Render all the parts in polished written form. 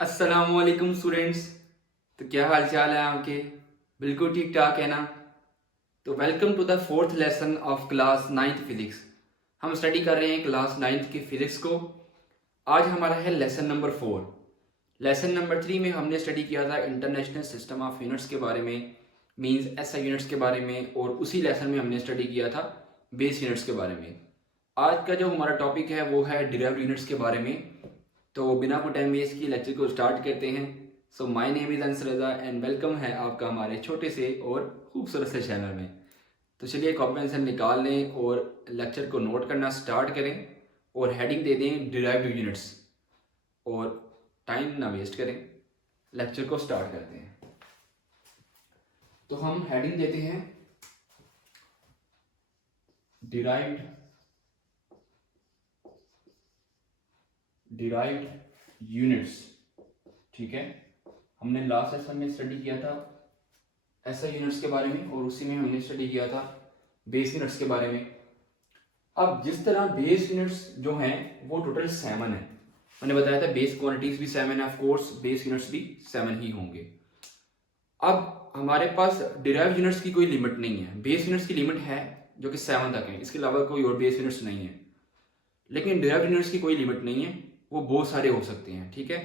अस्सलामुअलैकुम स्टूडेंट्स। तो क्या हाल चाल है आपके? बिल्कुल ठीक ठाक है ना? तो welcome to the fourth lesson of class ninth physics. हम स्टडी कर रहे हैं क्लास नाइन्थ की फिजिक्स को। आज हमारा है लेसन नंबर 4। लेसन नंबर 3 में हमने स्टडी किया था इंटरनेशनल सिस्टम ऑफ यूनिट्स के बारे में, मींस एसआई यूनिट्स के बारे में, और उसी लेसन में हमने स्टडी किया था बेस यूनिट्स के बारे में। आज का जो हमारा टॉपिक है वो है डिराइव्ड यूनिट्स के बारे में। तो बिना कोई टाइम वेस्ट किए लेक्चर को स्टार्ट करते हैं। So my name is Ansar Raza and welcome है आपका हमारे छोटे से और खूबसूरत से चैनल में। तो चलिए कॉपी पेंसिल निकाल लें और लेक्चर को नोट करना स्टार्ट करें और हेडिंग दे दें डिराइव्ड यूनिट्स, और टाइम ना वेस्ट करें, लेक्चर को स्टार्ट करते हैं। तो हम हेडिंग देते हैं डिराइव्ड यूनिट्स। ठीक है, हमने लास्ट सेशन में स्टडी किया था एसआई यूनिट्स के बारे में और उसी में हमने स्टडी किया था बेस यूनिट्स के बारे में। अब जिस तरह बेस यूनिट्स जो हैं वो टोटल 7 है। मैंने बताया था बेस क्वांटिटीज भी 7 है, ऑफ कोर्स बेस यूनिट्स भी 7 ही होंगे। अब हमारे पास डिराइव्ड यूनिट्स की कोई लिमिट नहीं है। बेस यूनिट्स की लिमिट है जो कि 7 तक है, इसके अलावा कोई और बेस यूनिट्स नहीं है। लेकिन डिराइव्ड यूनिट्स की कोई लिमिट नहीं है, वो बहुत सारे हो सकते हैं। ठीक है,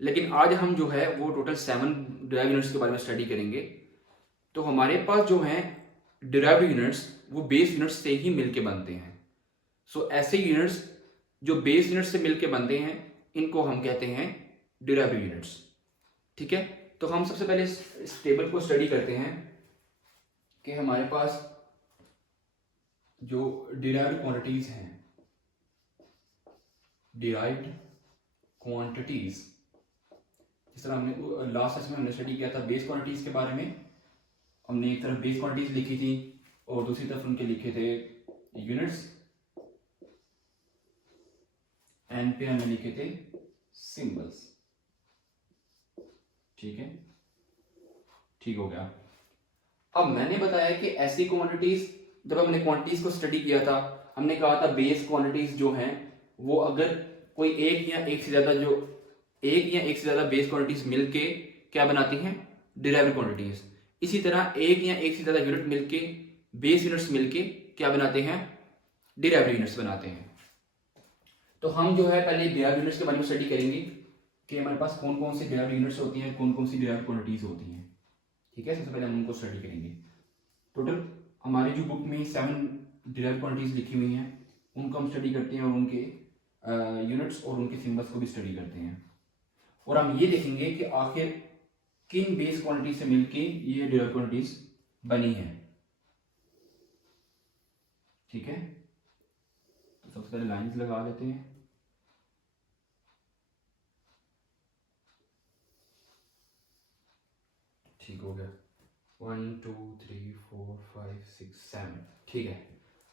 लेकिन आज हम जो है वो टोटल 7 डिराइव्ड यूनिट्स के बारे में स्टडी करेंगे। तो हमारे पास जो है डिराइव्ड यूनिट्स वो बेस यूनिट्स से ही मिलके बनते हैं। सो ऐसे यूनिट्स जो बेस यूनिट्स से मिलके बनते हैं इनको हम कहते हैं डिराइव्ड यूनिट्स। ठीक है, तो हम सबसे पहले इस टेबल को स्टडी करते हैं कि हमारे पास जो डिराइव्ड क्वांटिटीज हैं, डिराइव्ड क्वांटिटीज, जिस तरह हमने लास्ट सेशन में हमने स्टडी किया था बेस क्वांटिटीज के बारे में। हमने एक तरफ बेस क्वांटिटीज लिखी थी और दूसरी तरफ उनके लिखे थे यूनिट्स, एंड पे हमने लिखे थे सिंबल्स। ठीक है, ठीक हो गया। अब मैंने बताया कि ऐसी क्वांटिटीज, जब हमने क्वांटिटीज को स्टडी किया था हमने कहा था बेस क्वांटिटीज जो हैं वो अगर कोई एक या एक से ज्यादा बेस क्वांटिटीज मिलके क्या बनाती हैं, डिराइव्ड क्वांटिटीज। इसी तरह एक या एक से ज्यादा यूनिट मिलके, बेस यूनिट्स मिलके क्या बनाते हैं, डिराइव्ड यूनिट्स बनाते हैं। तो हम जो है पहले डिराइव्ड यूनिट्स के बारे में स्टडी करेंगे कि हमारे पास कौन कौन सी डिराइव्ड यूनिट्स होती हैं, कौन कौन सी डिराइव्ड क्वांटिटीज होती हैं। ठीक है, सबसे पहले हम उनको स्टडी करेंगे। टोटल हमारी जो बुक में 7 डिराइव्ड क्वांटिटीज लिखी हुई हैं उनको हम स्टडी करते हैं और उनके यूनिट्स और उनके सिंबल्स को भी स्टडी करते हैं। और हम ये देखेंगे कि आखिर किन बेस क्वांटिटीज से मिलके ये डिराइव्ड क्वांटिटीज बनी है। ठीक है, तो सबसे पहले लाइंस लगा लेते हैं। ठीक हो गया, 1 2 3 4 5 6 7। ठीक है,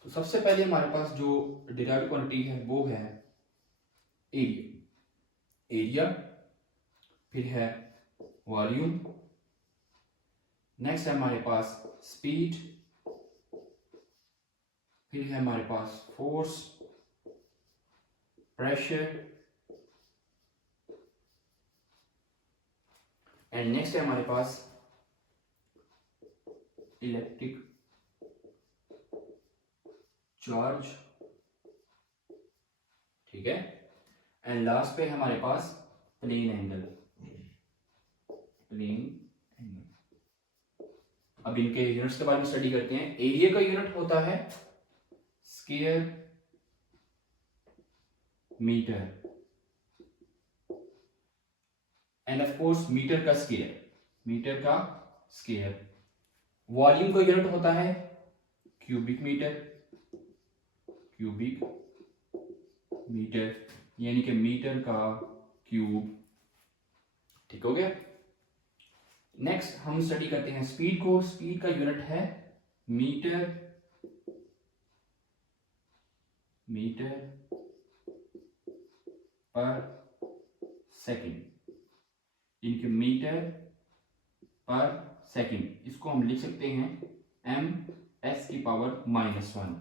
तो सबसे पहले हमारे पास जो डिराइव्ड क्वांटिटी है वो है एरिया, फिर है वॉल्यूम, नेक्स्ट है हमारे पास स्पीड, फिर है हमारे पास फोर्स, प्रेशर, एंड नेक्स्ट है हमारे पास इलेक्ट्रिक चार्ज। ठीक है, एंड लास्ट पे हमारे पास प्लेन एंगल। अब इनके यूनिट्स के बारे में स्टडी करते हैं। एरिया का यूनिट होता है square metre, and of course metre का स्क्वायर। वॉल्यूम का यूनिट होता है क्यूबिक मीटर, यानी कि मीटर का क्यूब। ठीक हो गया। नेक्स्ट हम स्टडी करते हैं स्पीड को। स्पीड का यूनिट है मीटर पर सेकंड, इनके मीटर पर सेकंड। इसको हम लिख सकते हैं ms की पावर -1,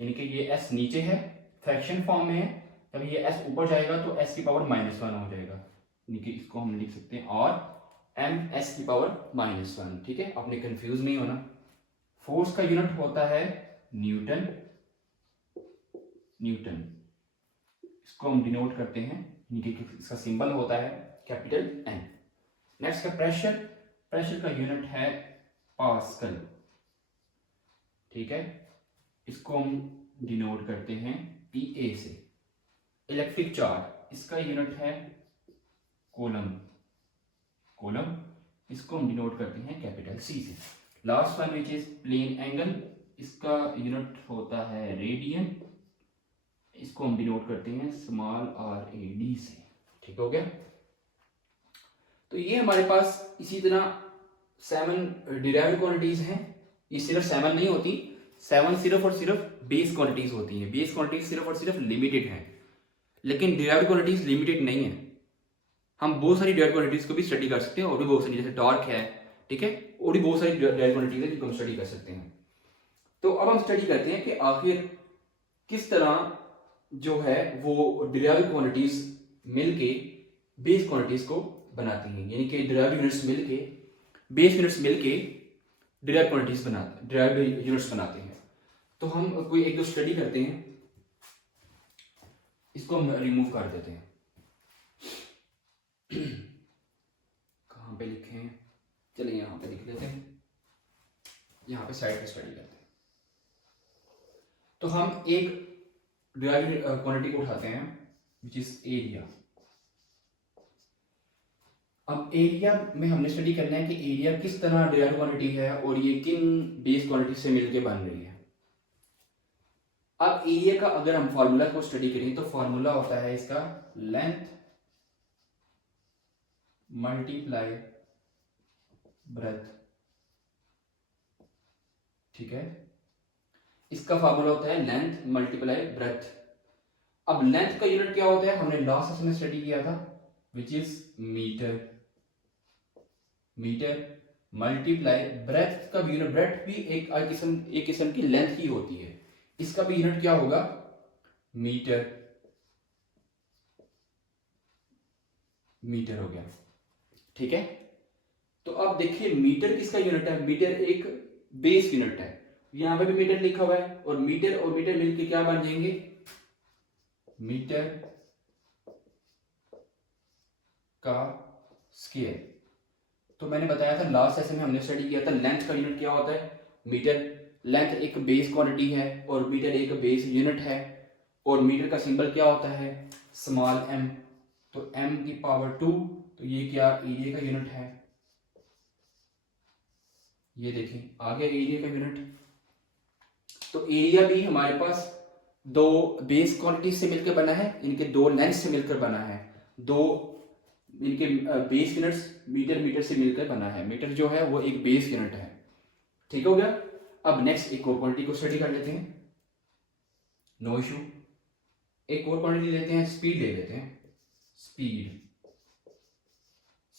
यानी कि ये s नीचे है, फ्रैक्शन फॉर्म में है, जब ये s ऊपर जाएगा तो s की पावर -1 हो जाएगा। यानी कि इसको हम लिख सकते हैं और एम एस की पावर -1, ठीक है, आपने कंफ्यूज नहीं होना। फोर्स का यूनिट होता है न्यूटन, न्यूटन इसको हम डिनोट करते हैं, यानी कि इसका सिंबल होता है कैपिटल एन। नेक्स्ट का प्रेशर, प्रेशर का यूनिट है पास्कल, ठीक है, इसको हम डिनोट करते हैं पीए से। इलेक्ट्रिक चार्ज, इसका यूनिट है कोलम, कोलम इसको हम डिनोट करते हैं कैपिटल सी से। Last one which is plane angle, इसका यूनिट होता है रेडियन, इसको हम डिनोट करते हैं स्मॉल आर ए डी से, ठीक हो गया। तो ये हमारे पास इसी तरह 7 डिराइव्ड क्वांटिटीज हैं। ये सिर्फ 7 नहीं होती, 7 सिर्फ और सिर्फ बेस क्वांटिटीज होती हैं। बेस क्वांटिटीज सिर्फ और सिर्फ लिमिटेड हैं, लेकिन डिराइव्ड क्वांटिटीज लिमिटेड नहीं है। हम बहुत सारी डिराइव्ड क्वांटिटीज को भी स्टडी कर सकते हैं, और भी बहुत सारी, जैसे टॉर्क है, ठीक है, और भी बहुत सारी डिराइव्ड क्वांटिटीज है जिनको हम स्टडी कर सकते हैं। तो अब हम स्टडी करते हैं कि आखिर किस तरह जो है वो डिराइव्ड क्वांटिटीज मिलके बेस क्वांटिटीज को बनाती हैं, यानी कि डिराइव्ड यूनिट्स मिलके बेस यूनिट्स मिलके डिराइव्ड क्वांटिटीज बनाते, डिराइव्ड यूनिट्स बनाते हैं। तो हम कोई एक दो स्टडी करते हैं, इसको हम रिमूव कर देते हैं। कहाँ पे लिखे हैं, चलिए यहाँ पे लिख लेते हैं, यहाँ पे साइड पे स्टडी करते हैं। तो हम एक डिराइव्ड क्वांटिटी को उठाते हैं विच इज एरिया। अब एरिया में हमने स्टडी करना है कि एरिया किस तरह डिराइव्ड क्वांटिटी है और ये किन बेस क्वांटिटी से मिलके बन रही है। अब एरिया का अगर हम फॉर्मूला को स्टडी करें तो फॉर्मूला होता है इसका लेंथ मल्टीप्लाई ब्रेथ, ठीक है, इसका फॉर्मूला होता है लेंथ मल्टीप्लाई ब्रेथ। अब लेंथ का यूनिट क्या होता है, हमने लास्ट सेशन में स्टडी किया था, which is metre, metre multiply breadth का यूनिट, ब्रेथ भी एक किस्म की लेंथ ही होती है, इसका भी यूनिट क्या होगा, मीटर, मीटर हो गया, ठीक है। तो अब देखिए मीटर किसका यूनिट है, मीटर एक बेस यूनिट है, यहां पे भी मीटर लिखा हुआ है, और मीटर मिलके क्या बन जाएंगे, मीटर का स्क्वायर। तो मैंने बताया था लास्ट सेशन में हमने स्टडी किया था लेंथ का यूनिट क्या होता है, मीटर। लेंथ एक बेस क्वांटिटी है और मीटर एक बेस यूनिट है, और मीटर का सिंबल क्या होता है, स्मॉल m, तो m की पावर 2, तो ये क्या एरिया का यूनिट है, ये देखें आ गया एरिया का यूनिट। तो एरिया भी हमारे पास दो बेस क्वांटिटी से मिलकर बना है, इनके दो लेंथ से मिलकर बना है, दो इनके बेस यूनिट्स मीटर से मिलकर बना है। मीटर जो है वो एक बेस यूनिट है, ठीक हो गया। अब नेक्स्ट एक और क्वांटिटी को स्टडी कर लेते हैं, नो इशू। एक और क्वांटिटी लेते हैं, स्पीड ले लेते हैं, स्पीड।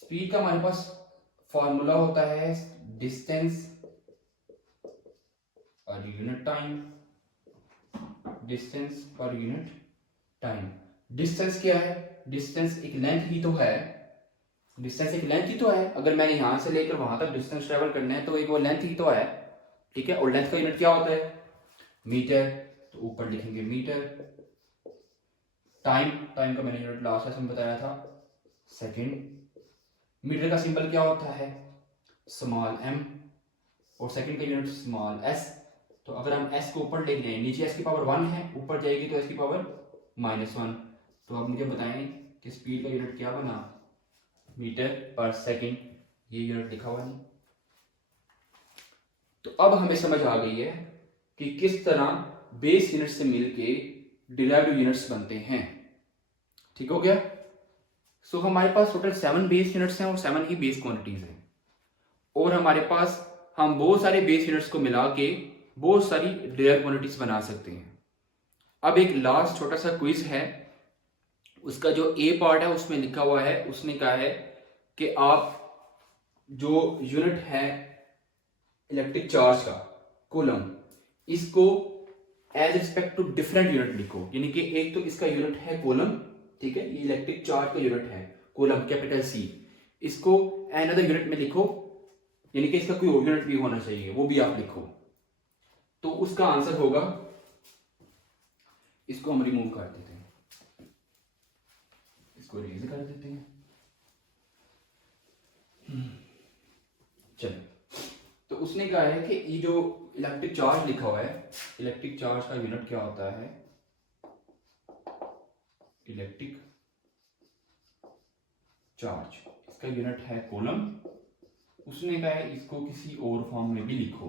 स्पीड का हमारे पास फॉर्मूला होता है distance per unit time, distance per unit time. Distance क्या है, डिस्टेंस एक लेंथ ही तो है, डिस्टेंस एक लेंथ ही तो है। अगर मैंने यहां से लेकर वहां तक डिस्टेंस ट्रेवल करना है तो एक वो लेंथ ही तो है, ठीक है। और लेंथ का यूनिट क्या होता है, मीटर, तो ऊपर लिखेंगे मीटर। टाइम, टाइम का मैंने यूनिट लास्ट सेशन में बताया था, सेकंड। मीटर का सिंबल क्या होता है, स्मॉल m, और सेकंड का यूनिट स्मॉल s। तो अगर हम s को ऊपर ले जाएं, नीचे s की पावर 1 है, ऊपर जाएगी तो s की पावर -1। तो अब मुझे बताएं कि स्पीड का यूनिट क्या बना, मीटर पर सेकंड, ये यूनिट लिखा हुआ नहीं। तो अब हमें समझ आ गई है कि किस तरह बेस यूनिट से मिलके डिराइव्ड यूनिट्स बनते हैं, ठीक हो गया। सो हमारे पास टोटल 7 बेस यूनिट्स हैं और 7 ही बेस क्वांटिटीज हैं, और हमारे पास हम बहुत सारे बेस यूनिट्स को मिला के बहुत सारी डिराइव्ड क्वांटिटीज बना सकते हैं। अब एक लास्ट छोटा सा क्विज है, उसका जो ए पार्ट है उसमें लिखा हुआ है, उसने कहा है कि आप जो यूनिट है इलेक्ट्रिक चार्ज का कूलम, इसको as respect to different unit लिखो। यानी कि एक तो इसका यूनिट है कूलम, ठीक है, ये इलेक्ट्रिक चार्ज का यूनिट है कूलम कैपिटल C। इसको अनदर यूनिट में लिखो, यानी कि इसका कोई और यूनिट भी होना चाहिए, वो भी आप लिखो। तो उसका आंसर होगा, इसको हम रिमूव कर देते हैं, इसको रेज कर देते हैं। चलो, तो उसने कहा है कि ये जो इलेक्ट्रिक चार्ज लिखा हुआ है, इलेक्ट्रिक चार्ज का यूनिट क्या होता है, इलेक्ट्रिक चार्ज, इसका यूनिट है कूलम। उसने कहा है इसको किसी और फॉर्म में भी लिखो,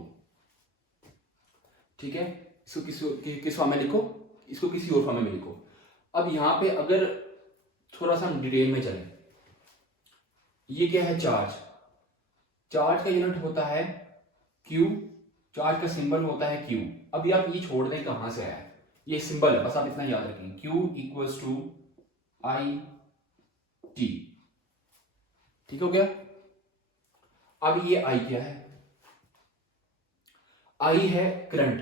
ठीक है, इसको किस फॉर्म में लिखो, इसको किसी और फॉर्म में लिखो। अब यहां पे अगर थोड़ा सा डिटेल में चले, ये क्या है, चार्ज, चार्ज का यूनिट होता है Q, चार्ज का सिंबल होता है Q। अभी आप ये छोड़ दें कहां से आया है, ये सिंबल है, बस आप इतना याद रखें, Q equals to I T, ठीक हो गया। अब ये I क्या है, I है करंट,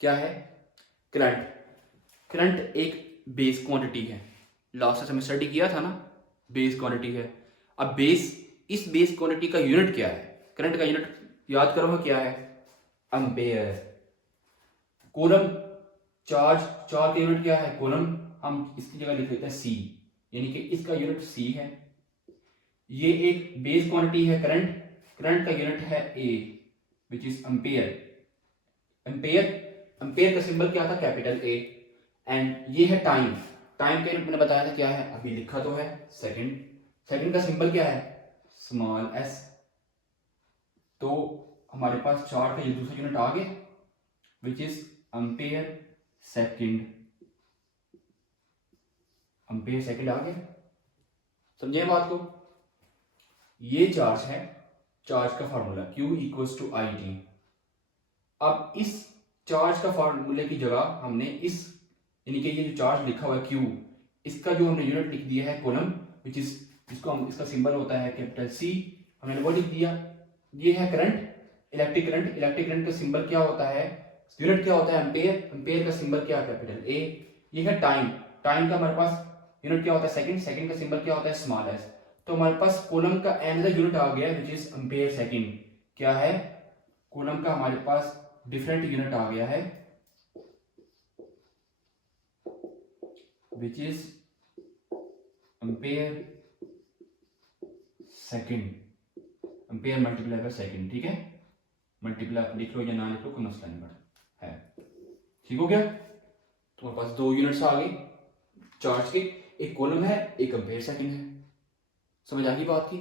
क्या है, करंट। करंट एक बेस क्वांटिटी है, लास्ट टाइम स्टडी किया था ना, बेस क्वांटिटी है। अब बेस, इस बेस क्वांटिटी का यूनिट क्या है, करंट का यूनिट याद करो क्या है, एम्पेयर। कूलम, चार्ज, चार्ज का यूनिट क्या है, कूलम, हम इसकी जगह लिख लेते हैं C, यानी कि इसका यूनिट C है। ये एक बेस क्वांटिटी है करंट, करंट का यूनिट है A which is ampere. Ampere, ampere का सिंबल क्या था, कैपिटल A। एंड ये है टाइम, टाइम का यूनिट मैंने बताया था क्या है, अभी लिखा तो है, सेकंड। सेकंड का सिंबल क्या है, स्मॉल s। तो हमारे पास चार्ज का ये दूसरा यूनिट आ गया which is ampere second, ampere second आ गया, समझे बात को। ये चार्ज है, चार्ज का formula Q equals to I T। अब इस चार्ज का फार्मूले की जगह हमने इस, यानी कि ये जो चार्ज लिखा हुआ है Q, इसका जो हमने यूनिट लिख दिया है कूलम, विच इज, जिसको हम, इसका सिंबल होता है कैपिटल C, हमने वो लिख दिया। ये है current, electric current, electric current का सिंबल क्या होता है, यूनिट क्या होता है, एम्पेयर, एम्पेयर का सिंबल क्या है, कैपिटल A। ये है टाइम, टाइम का हमारे पास यूनिट क्या होता है, सेकंड, सेकंड का सिंबल क्या होता है, स्मॉल s। तो हमारे पास कूलम का अनदर यूनिट आ गया विच इज एम्पेयर सेकंड। क्या है, कूलम का हमारे पास डिफरेंट यूनिट आ गया है विच is ampere second, ampere multiply by second, ठीक है, मल्टीप्लाई लिख लो या ना लिख लो, कोई मसला नहीं पड़ता है, ठीक हो गया। तुम्हारे पास दो यूनिट्स आ गए चार्ज के, एक कॉलम है, एक एम्पेयर सेकंड है, समझ आ गई बात की।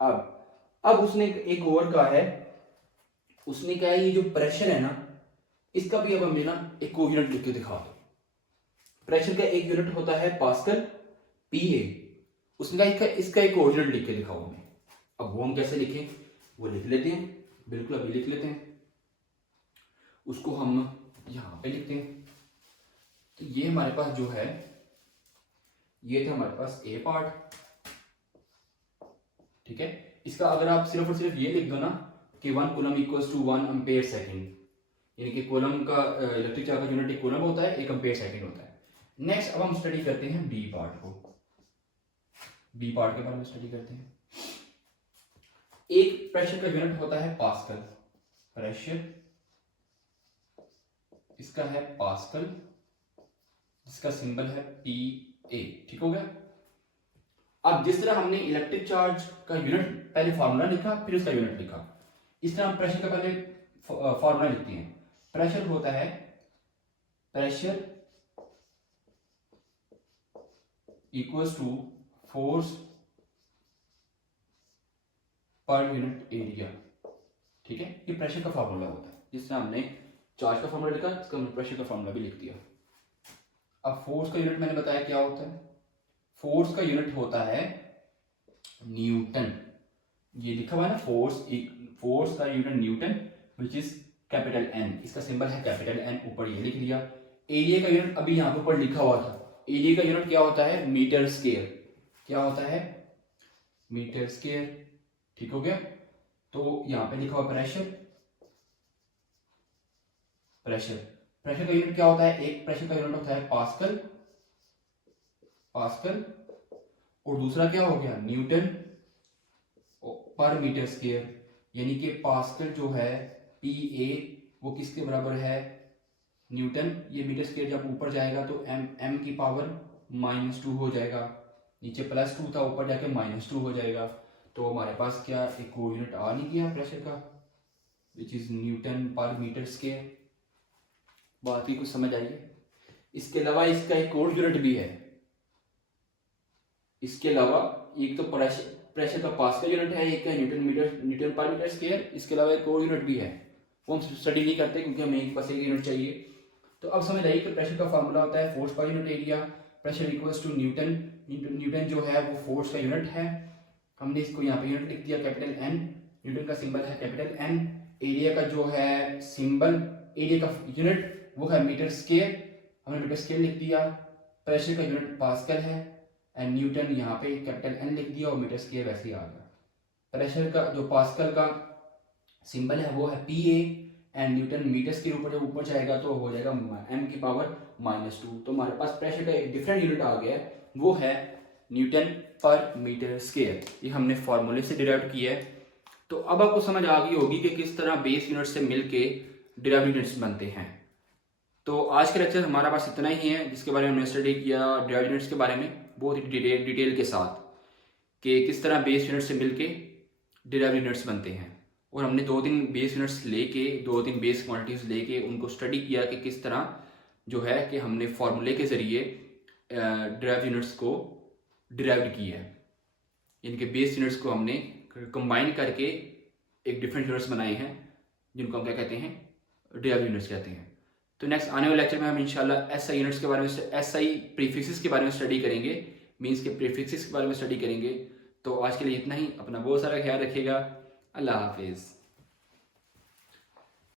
अब उसने एक और कहा है, उसने कहा है ये जो प्रेशर है ना, इसका भी अब हमें ना एक को यूनिट लिख के दिखा दो। प्रेशर का एक यूनिट होता है पास्कल, PA। उसने कहा इसका एक और यूनिट लिख के दिखाओ हमें। अब वो हम कैसे लिखें, वो लिख लेते हैं, बिल्कुल अभी लिख लेते हैं, उसको हम यहां पे लिखते हैं। तो ये हमारे पास जो है, ये था हमारे पास A पार्ट, ठीक है। इसका अगर आप सिर्फ और सिर्फ ये लिख दो ना कि 1 coulomb equals to 1 ampere second, यानी कि कूलम का इलेक्ट्रिक चार्ज का यूनिट एक कूलम होता है, एक एम्पेयर सेकंड होता है। नेक्स्ट अब हम स्टडी करते हैं B पार्ट को, B पार्ट के बारे में स्टडी करते हैं। एक प्रेशर का यूनिट होता है पास्कल, प्रेशर इसका है पास्कल, जिसका सिंबल है PA, ठीक हो गया। अब जिस तरह हमने इलेक्ट्रिक चार्ज का यूनिट पहले फार्मूला लिखा, फिर उसका यूनिट लिखा, इस तरह हम प्रेशर का पहले फार्मूला लिखते हैं। प्रेशर होता है, pressure equals to force per unit area, ठीक है। ये प्रेशर का फार्मूला होता है, जिस तरह हमने चार्ज का फार्मूला लिखा, इसका हमने प्रेशर का फार्मूला भी लिख दिया। अब फोर्स का यूनिट मैंने बताया क्या होता है, फोर्स का यूनिट होता है न्यूटन। ये लिखा हुआ है ना, फोर्स का unit Newton which is capital N, इसका सिंबल है कैपिटल N, ऊपर ये लिख दिया। एरिया का यूनिट अभी यहाँ पे ऊपर लिखा हुआ था, एरिया का यूनिट क्या होता है, मीटर स्क्वायर, क्या होता है, मीटर स्क्वायर, ठीक हो गया। तो यहाँ पे लिखा हुआ प्रेशर, प्रेशर, प्रेशर का यूनिट क्या होता है, एक प्रेशर का यूनिट होता है पास्कल, पास्कल, और दूसरा क्या हो गया, न्यूटन पर मीटर स्क्वायर, यानी कि पास्कल जो है PA वो किसके बराबर है, न्यूटन। ये मीटर स्क्वायर जब ऊपर जाएगा तो m की पावर -2 हो जाएगा, नीचे +2 था ऊपर जाके -2 हो जाएगा। तो हमारे पास क्या एक को यूनिट आ नहीं गया प्रेशर का, विच इज़ न्यूटन पर मीटर स्क्वायर। बात की कुछ समझ आई है। इसके अलावा इसका एक और यूनिट भी है, इसके अलावा एक तो प्रेशर का पास्कल यूनिट है, एक है न्यूटन पर मीटर स्क्वायर। इसके अलावा एक और यूनिट भी है, वो हम स्टडी नहीं करते क्योंकि हमें एक बस एक यूनिट चाहिए। तो अब समझ आइए कि प्रेशर का फार्मूला होता है force per unit area, pressure equals to newton, newton जो है वो फोर्स का यूनिट है। हमने इसको यहाँ पे यूनिट लिख दिया कैपिटल N, न्यूटन का सिंबल है कैपिटल N, एरिया का जो है सिंबल, एरिया का यूनिट वो है मीटर स्क्वायर, हमने मीटर स्क्वायर लिख दिया। प्रेशर का यूनिट पास्कल है एंड न्यूटन यहाँ पे कैपिटल N लिख दिया और मीटर स्क्वायर वैसे ही आ गया। प्रेशर का जो पास्कल का सिंबल है वो है PA एंड न्यूटन मीटर के ऊपर जब ऊपर जाएगा तो हो जाएगा m की पावर -2। तो हमारे पास प्रेशर का एक डिफरेंट यूनिट आ गया, वो है न्यूटन पर मीटर स्क्वायर। ये हमने फॉर्मूले से डिराइव किया है। तो अब आपको समझ आ गई होगी कि किस तरह बेस यूनिट से मिलके डिराइव यूनिट्स बनते हैं। तो आज का लेक्चर हमारा पास इतना ही है, जिसके बारे में हमने स्टडी किया डिराइव यूनिट्स के बारे में बहुत ही डिटेल के साथ, कि किस तरह बेस यूनिट से मिलके डिराइव यूनिट्स बनते हैं। और हमने 2-3 बेस यूनिट्स लेके 2-3 बेस क्वांटिटीज़ लेके उनको स्टडी किया कि किस तरह जो है कि हमने फार्मूले के ज़रिए डिराइव यूनिट्स को डिराइव किया है, यानी कि बेस यूनिट्स को हमने कंबाइन करके एक डिफरेंट यूनिट्स बनाए हैं, जिनको हम क्या कहते हैं, डिराइव यूनिट्स कहते हैं। तो नेक्स्ट आने वाले लेक्चर में हम इंशाल्लाह SI यूनिट्स के बारे में, SI प्रीफिक्सेस के बारे में स्टडी करेंगे, मीन्स के प्रीफिक्सेस के बारे में स्टडी करेंगे। तो आज के लिए इतना ही, अपना बहुत सारा ख्याल रखिएगा। अल्लाह हाफिज़।